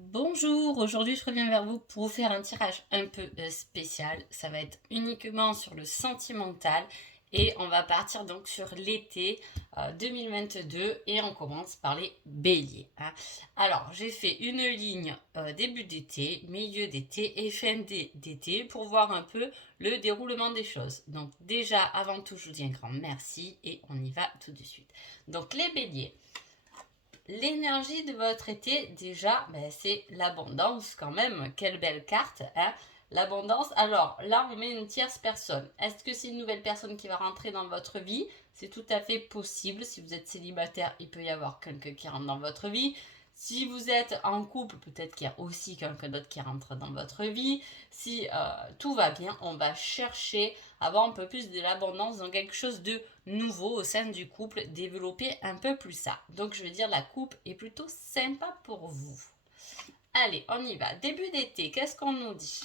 Bonjour, aujourd'hui je reviens vers vous pour vous faire un tirage un peu spécial. Ça va être uniquement sur le sentimental et on va partir donc sur l'été 2022 et on commence par les béliers, hein. Alors j'ai fait une ligne début d'été, milieu d'été et fin d'été pour voir un peu le déroulement des choses. Donc déjà avant tout je vous dis un grand merci et on y va tout de suite. Donc les béliers. L'énergie de votre été, déjà, c'est l'abondance quand même. Quelle belle carte, hein? L'abondance. Alors là, on met une tierce personne. Est-ce que c'est une nouvelle personne qui va rentrer dans votre vie? C'est tout à fait possible. Si vous êtes célibataire, il peut y avoir quelqu'un qui rentre dans votre vie. Si vous êtes en couple, peut-être qu'il y a aussi quelqu'un d'autre qui rentre dans votre vie. Si tout va bien, on va chercher à avoir un peu plus de l'abondance dans quelque chose de nouveau au sein du couple, développer un peu plus ça. Donc je veux dire, la coupe est plutôt sympa pour vous. Allez, on y va. Début d'été, qu'est-ce qu'on nous dit?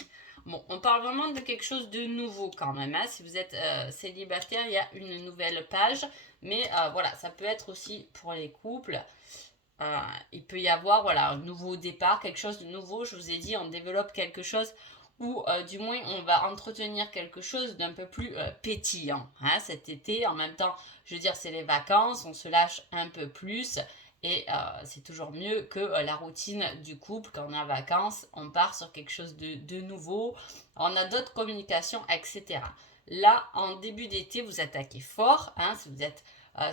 Bon, on parle vraiment de quelque chose de nouveau quand même, hein. Si vous êtes célibataire, il y a une nouvelle page. Mais voilà, ça peut être aussi pour les couples. Il peut y avoir voilà, un nouveau départ, quelque chose de nouveau. Je vous ai dit, on développe quelque chose ou du moins on va entretenir quelque chose d'un peu plus pétillant, hein, cet été. En même temps, je veux dire, c'est les vacances, on se lâche un peu plus et c'est toujours mieux que la routine du couple. Quand on est en vacances, on part sur quelque chose de nouveau, on a d'autres communications, etc. Là, en début d'été, vous attaquez fort, hein, si vous êtes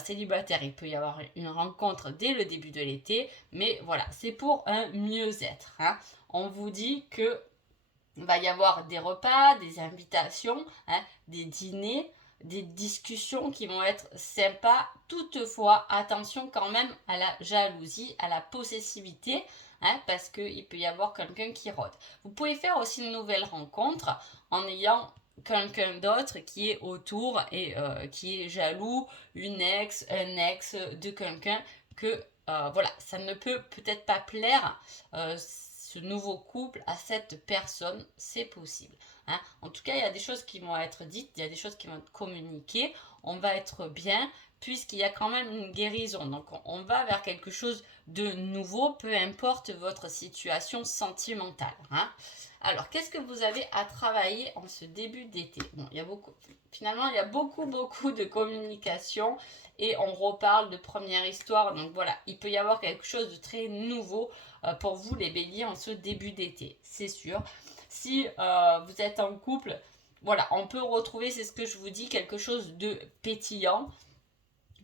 célibataire, il peut y avoir une rencontre dès le début de l'été, mais voilà, c'est pour un mieux-être, hein. On vous dit que il va y avoir des repas, des invitations, hein, des dîners, des discussions qui vont être sympas. Toutefois, attention quand même à la jalousie, à la possessivité, hein, parce qu'il peut y avoir quelqu'un qui rôde. Vous pouvez faire aussi une nouvelle rencontre en ayant quelqu'un d'autre qui est autour et qui est jaloux, une ex, un ex de quelqu'un que voilà, ça ne peut peut-être pas plaire ce nouveau couple à cette personne, c'est possible, hein. En tout cas, il y a des choses qui vont être dites, il y a des choses qui vont être communiquées, on va être bien puisqu'il y a quand même une guérison. Donc on va vers quelque chose de nouveau, peu importe votre situation sentimentale, hein. Alors, qu'est-ce que vous avez à travailler en ce début d'été? Bon, finalement, il y a beaucoup de communication et on reparle de première histoire. Donc voilà, il peut y avoir quelque chose de très nouveau pour vous, les béliers, en ce début d'été, c'est sûr. Si vous êtes en couple, voilà, on peut retrouver, c'est ce que je vous dis, quelque chose de pétillant,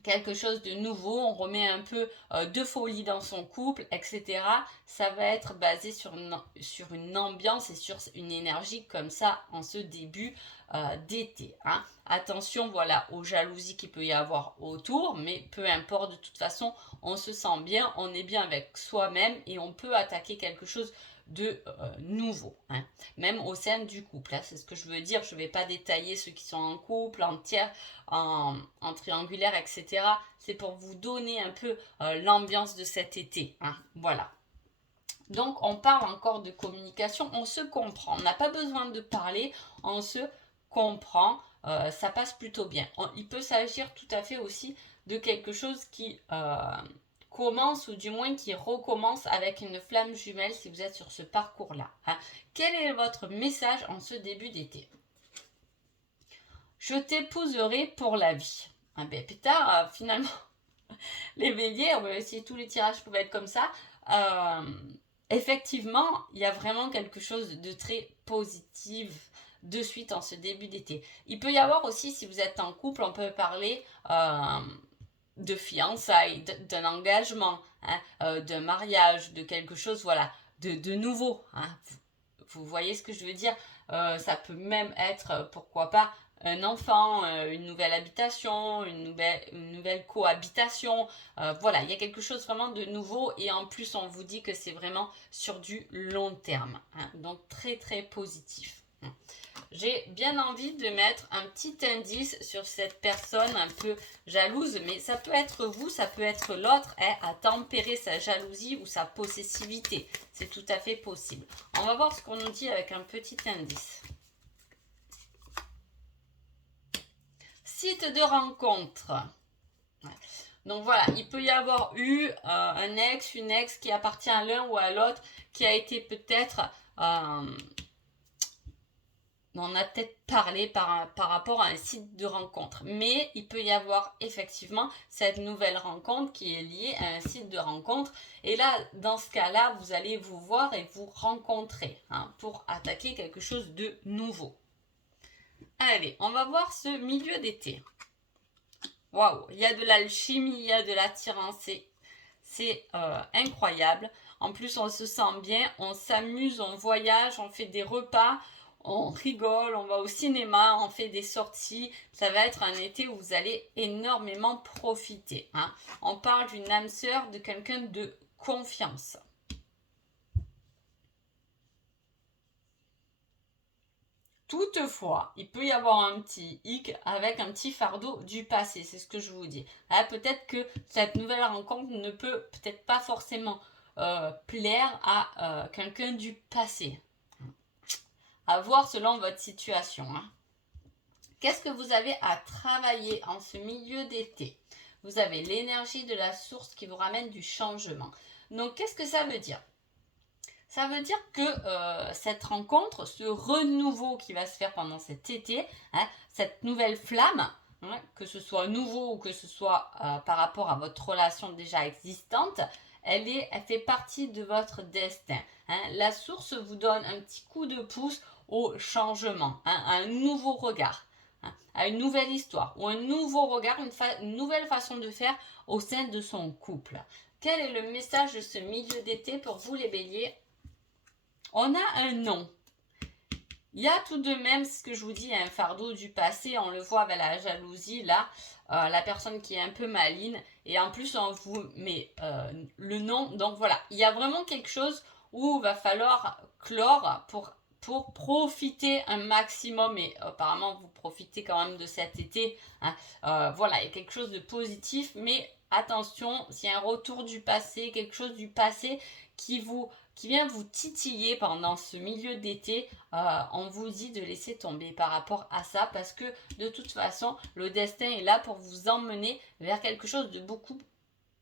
quelque chose de nouveau, on remet un peu de folie dans son couple, etc. Ça va être basé sur une ambiance et sur une énergie comme ça en ce début d'été, hein. Attention voilà aux jalousies qu'il peut y avoir autour, mais peu importe, de toute façon, on se sent bien, on est bien avec soi-même et on peut attaquer quelque chose de nouveau, hein, même au sein du couple, hein, c'est ce que je veux dire. Je ne vais pas détailler ceux qui sont en couple, en tiers, en triangulaire, etc. C'est pour vous donner un peu l'ambiance de cet été, hein, voilà. Donc on parle encore de communication, on se comprend, on n'a pas besoin de parler, on se comprend, ça passe plutôt bien. Il peut s'agir tout à fait aussi de quelque chose qui commence ou du moins qui recommence avec une flamme jumelle si vous êtes sur ce parcours-là, hein. Quel est votre message en ce début d'été? Je t'épouserai pour la vie. Ah ben pétard, finalement, les béliers, si tous les tirages pouvaient être comme ça, euh, effectivement, il y a vraiment quelque chose de très positif de suite en ce début d'été. Il peut y avoir aussi, si vous êtes en couple, on peut parler de fiançailles, d'un engagement, hein, d'un mariage, de quelque chose, voilà, de nouveau, hein. Vous voyez ce que je veux dire? Ça peut même être, pourquoi pas, un enfant, une nouvelle habitation, une nouvelle cohabitation. Voilà, il y a quelque chose vraiment de nouveau et en plus on vous dit que c'est vraiment sur du long terme, hein. Donc très positif. J'ai bien envie de mettre un petit indice sur cette personne un peu jalouse, mais ça peut être vous, ça peut être l'autre, hein, à tempérer sa jalousie ou sa possessivité. C'est tout à fait possible. On va voir ce qu'on nous dit avec un petit indice. Site de rencontre. Donc voilà, il peut y avoir eu un ex, une ex qui appartient à l'un ou à l'autre, qui a été peut-être... on a peut-être parlé par rapport à un site de rencontre. Mais il peut y avoir effectivement cette nouvelle rencontre qui est liée à un site de rencontre. Et là, dans ce cas-là, vous allez vous voir et vous rencontrer pour attaquer quelque chose de nouveau. Allez, on va voir ce milieu d'été. Waouh, il y a de l'alchimie, il y a de l'attirance, c'est incroyable. En plus, on se sent bien, on s'amuse, on voyage, on fait des repas, on rigole, on va au cinéma, on fait des sorties. Ça va être un été où vous allez énormément profiter. On parle d'une âme sœur, de quelqu'un de confiance. Toutefois, il peut y avoir un petit hic avec un petit fardeau du passé, c'est ce que je vous dis. Peut-être que cette nouvelle rencontre ne peut peut-être pas forcément plaire à quelqu'un du passé. À voir selon votre situation. Qu'est-ce que vous avez à travailler en ce milieu d'été? Vous avez l'énergie de la source qui vous ramène du changement. Donc, qu'est-ce que ça veut dire? Ça veut dire que cette rencontre, ce renouveau qui va se faire pendant cet été, cette nouvelle flamme, que ce soit nouveau ou que ce soit par rapport à votre relation déjà existante, elle fait partie de votre destin. La source vous donne un petit coup de pouce au changement, à un nouveau regard, à une nouvelle histoire ou un nouveau regard, une nouvelle façon de faire au sein de son couple. Quel est le message de ce milieu d'été pour vous les béliers? On a un nom. Il y a tout de même, ce que je vous dis, un fardeau du passé. On le voit avec la jalousie, là. La personne qui est un peu maligne. Et en plus, on vous met le nom. Donc voilà, il y a vraiment quelque chose où il va falloir clore pour profiter un maximum. Et apparemment, vous profitez quand même de cet été. Voilà, il y a quelque chose de positif. Mais attention, s'il y a un retour du passé, quelque chose du passé qui vient vous titiller pendant ce milieu d'été, on vous dit de laisser tomber par rapport à ça parce que de toute façon, le destin est là pour vous emmener vers quelque chose de beaucoup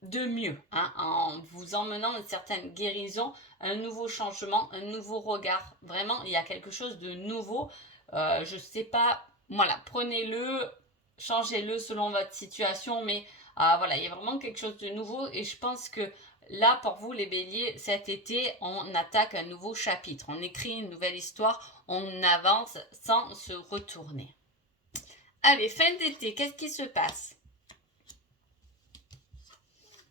de mieux, en vous emmenant une certaine guérison, un nouveau changement, un nouveau regard. Vraiment, il y a quelque chose de nouveau. Je sais pas, voilà, prenez-le, changez-le selon votre situation, mais voilà, il y a vraiment quelque chose de nouveau et je pense que là, pour vous, les béliers, cet été, on attaque un nouveau chapitre. On écrit une nouvelle histoire, on avance sans se retourner. Allez, fin d'été, qu'est-ce qui se passe?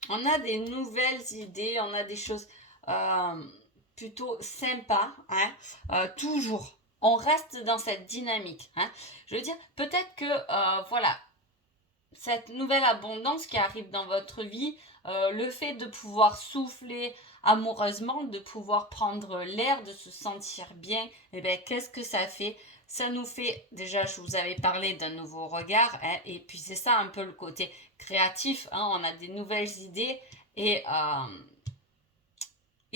On a des nouvelles idées, on a des choses plutôt sympas, toujours. On reste dans cette dynamique. Je veux dire, peut-être que, voilà, cette nouvelle abondance qui arrive dans votre vie, le fait de pouvoir souffler amoureusement, de pouvoir prendre l'air, de se sentir bien, eh bien, qu'est-ce que ça fait? Ça nous fait, déjà je vous avais parlé d'un nouveau regard, et puis c'est ça un peu le côté créatif, on a des nouvelles idées et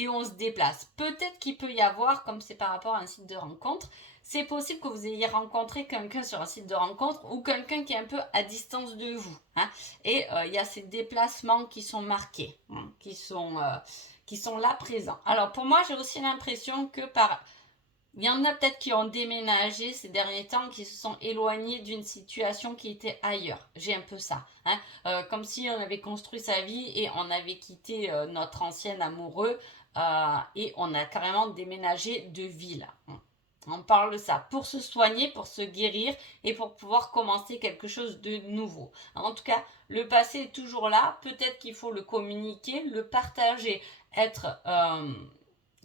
on se déplace. Peut-être qu'il peut y avoir, comme c'est par rapport à un site de rencontre, c'est possible que vous ayez rencontré quelqu'un sur un site de rencontre ou quelqu'un qui est un peu à distance de vous. Et il y a ces déplacements qui sont marqués, qui sont là présents. Alors pour moi, j'ai aussi l'impression que il y en a peut-être qui ont déménagé ces derniers temps, qui se sont éloignés d'une situation qui était ailleurs. J'ai un peu ça. Comme si on avait construit sa vie et on avait quitté notre ancien amoureux et on a carrément déménagé de ville. On parle de ça pour se soigner, pour se guérir et pour pouvoir commencer quelque chose de nouveau. En tout cas, le passé est toujours là. Peut-être qu'il faut le communiquer, le partager, être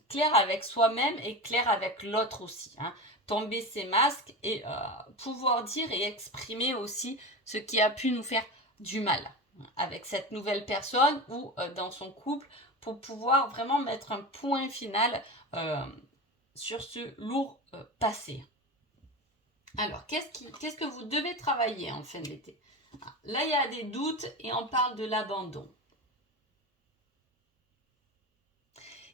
clair avec soi-même et clair avec l'autre aussi. Tomber ses masques et pouvoir dire et exprimer aussi ce qui a pu nous faire du mal avec cette nouvelle personne ou dans son couple pour pouvoir vraiment mettre un point final sur ce lourd passé. Alors, qu'est-ce que vous devez travailler en fin d'été? Là, il y a des doutes et on parle de l'abandon.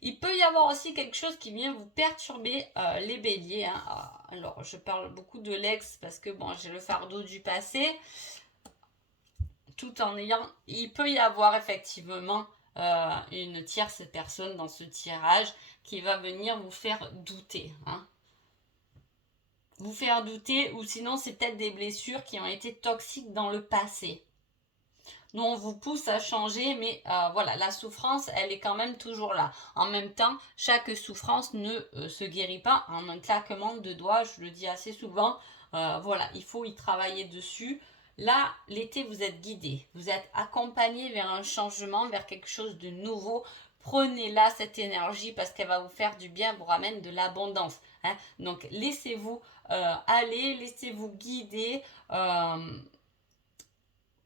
Il peut y avoir aussi quelque chose qui vient vous perturber les béliers. Alors, je parle beaucoup de l'ex parce que bon, j'ai le fardeau du passé. tout en ayant, il peut y avoir effectivement une tierce personne dans ce tirage qui va venir vous faire douter. Hein. Vous faire douter, ou sinon c'est peut-être des blessures qui ont été toxiques dans le passé. Nous, on vous pousse à changer, mais voilà, la souffrance, elle est quand même toujours là. En même temps, chaque souffrance ne se guérit pas en un claquement de doigts, je le dis assez souvent. Voilà, il faut y travailler dessus. Là, l'été, vous êtes guidé, vous êtes accompagné vers un changement, vers quelque chose de nouveau. Prenez-la, cette énergie, parce qu'elle va vous faire du bien, vous ramène de l'abondance. Hein. Donc, laissez-vous aller, laissez-vous guider.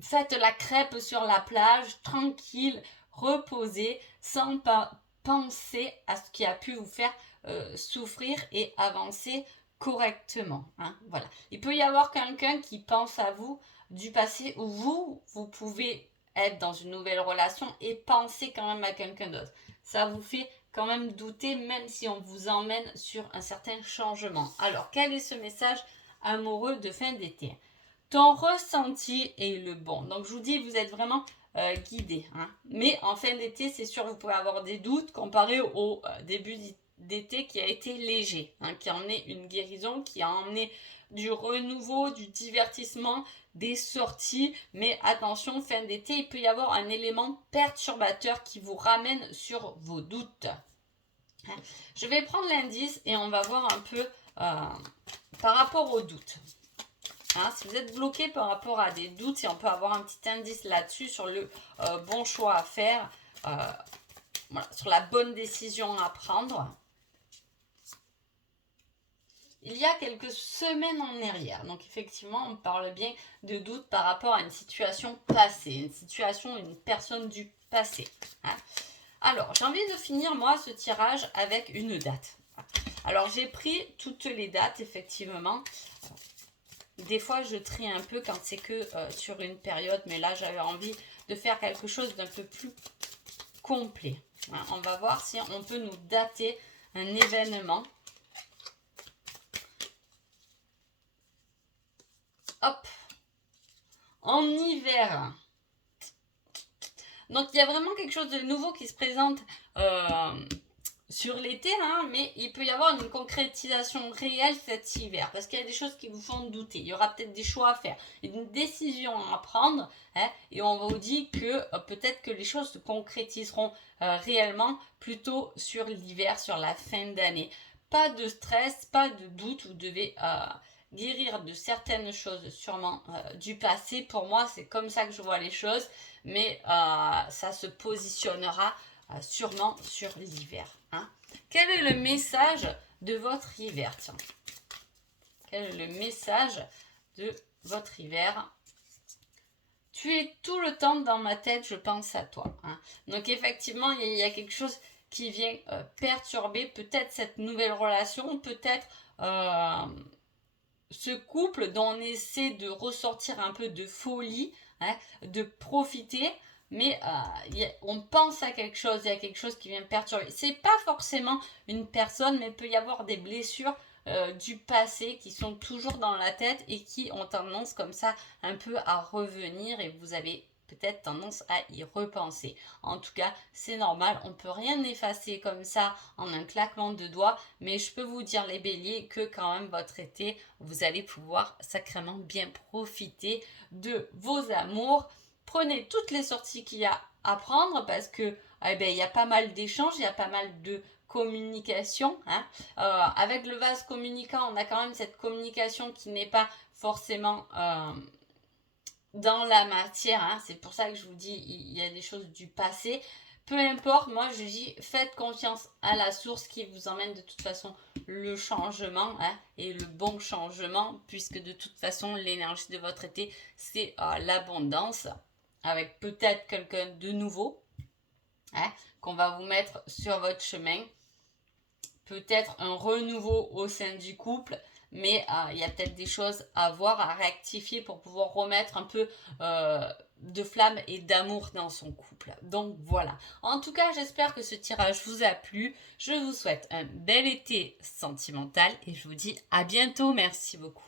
Faites la crêpe sur la plage, tranquille, reposez, sans penser à ce qui a pu vous faire souffrir et avancer correctement. Hein, voilà. Il peut y avoir quelqu'un qui pense à vous du passé où vous pouvez être dans une nouvelle relation et penser quand même à quelqu'un d'autre. Ça vous fait quand même douter, même si on vous emmène sur un certain changement. Alors, quel est ce message amoureux de fin d'été ? Ton ressenti est le bon. Donc, je vous dis, vous êtes vraiment guidé. Hein. Mais en fin d'été, c'est sûr, vous pouvez avoir des doutes comparé au début d'été qui a été léger, hein, qui a emmené une guérison, qui a emmené du renouveau, du divertissement, des sorties. Mais attention, fin d'été, il peut y avoir un élément perturbateur qui vous ramène sur vos doutes. Hein. Je vais prendre l'indice et on va voir un peu par rapport aux doutes. Hein, si vous êtes bloqué par rapport à des doutes, si on peut avoir un petit indice là-dessus sur le bon choix à faire, voilà, sur la bonne décision à prendre. Il y a quelques semaines en arrière, donc effectivement, on parle bien de doute par rapport à une situation passée, une situation, une personne du passé. Hein. Alors, j'ai envie de finir, moi, ce tirage avec une date. Alors, j'ai pris toutes les dates, effectivement. Des fois, je trie un peu quand c'est que sur une période, mais là, j'avais envie de faire quelque chose d'un peu plus complet. Hein, on va voir si on peut nous dater un événement. Hop, en hiver. Donc, il y a vraiment quelque chose de nouveau qui se présente sur l'été, hein, mais il peut y avoir une concrétisation réelle cet hiver, parce qu'il y a des choses qui vous font douter. Il y aura peut-être des choix à faire, une décision à prendre, hein, et on vous dit que peut-être que les choses se concrétiseront réellement plutôt sur l'hiver, sur la fin d'année. Pas de stress, pas de doute, vous devez guérir de certaines choses sûrement du passé. Pour moi, c'est comme ça que je vois les choses, mais ça se positionnera sûrement sur l'hiver. Hein. Quel est le message de votre hiver? Tiens. Quel est le message de votre hiver? Tu es tout le temps dans ma tête, je pense à toi. Hein. Donc effectivement, il y a quelque chose qui vient perturber peut-être cette nouvelle relation, peut-être ce couple dont on essaie de ressortir un peu de folie, hein, de profiter. Mais on pense à quelque chose, il y a quelque chose qui vient perturber. C'est pas forcément une personne, mais il peut y avoir des blessures du passé qui sont toujours dans la tête et qui ont tendance comme ça un peu à revenir et vous avez peut-être tendance à y repenser. En tout cas, c'est normal, on ne peut rien effacer comme ça en un claquement de doigts, mais je peux vous dire les béliers que quand même votre été, vous allez pouvoir sacrément bien profiter de vos amours. Prenez toutes les sorties qu'il y a à prendre parce que il y a pas mal d'échanges, il y a pas mal de communication. Hein. Avec le vase communicant, on a quand même cette communication qui n'est pas forcément dans la matière. Hein. C'est pour ça que je vous dis, il y a des choses du passé. Peu importe, moi je dis, faites confiance à la source qui vous emmène de toute façon le changement, hein, et le bon changement, puisque de toute façon l'énergie de votre été, c'est l'abondance, avec peut-être quelqu'un de nouveau, hein, qu'on va vous mettre sur votre chemin, peut-être un renouveau au sein du couple, mais il y a peut-être des choses à voir, à rectifier pour pouvoir remettre un peu de flamme et d'amour dans son couple. Donc voilà. En tout cas, j'espère que ce tirage vous a plu. Je vous souhaite un bel été sentimental et je vous dis à bientôt. Merci beaucoup.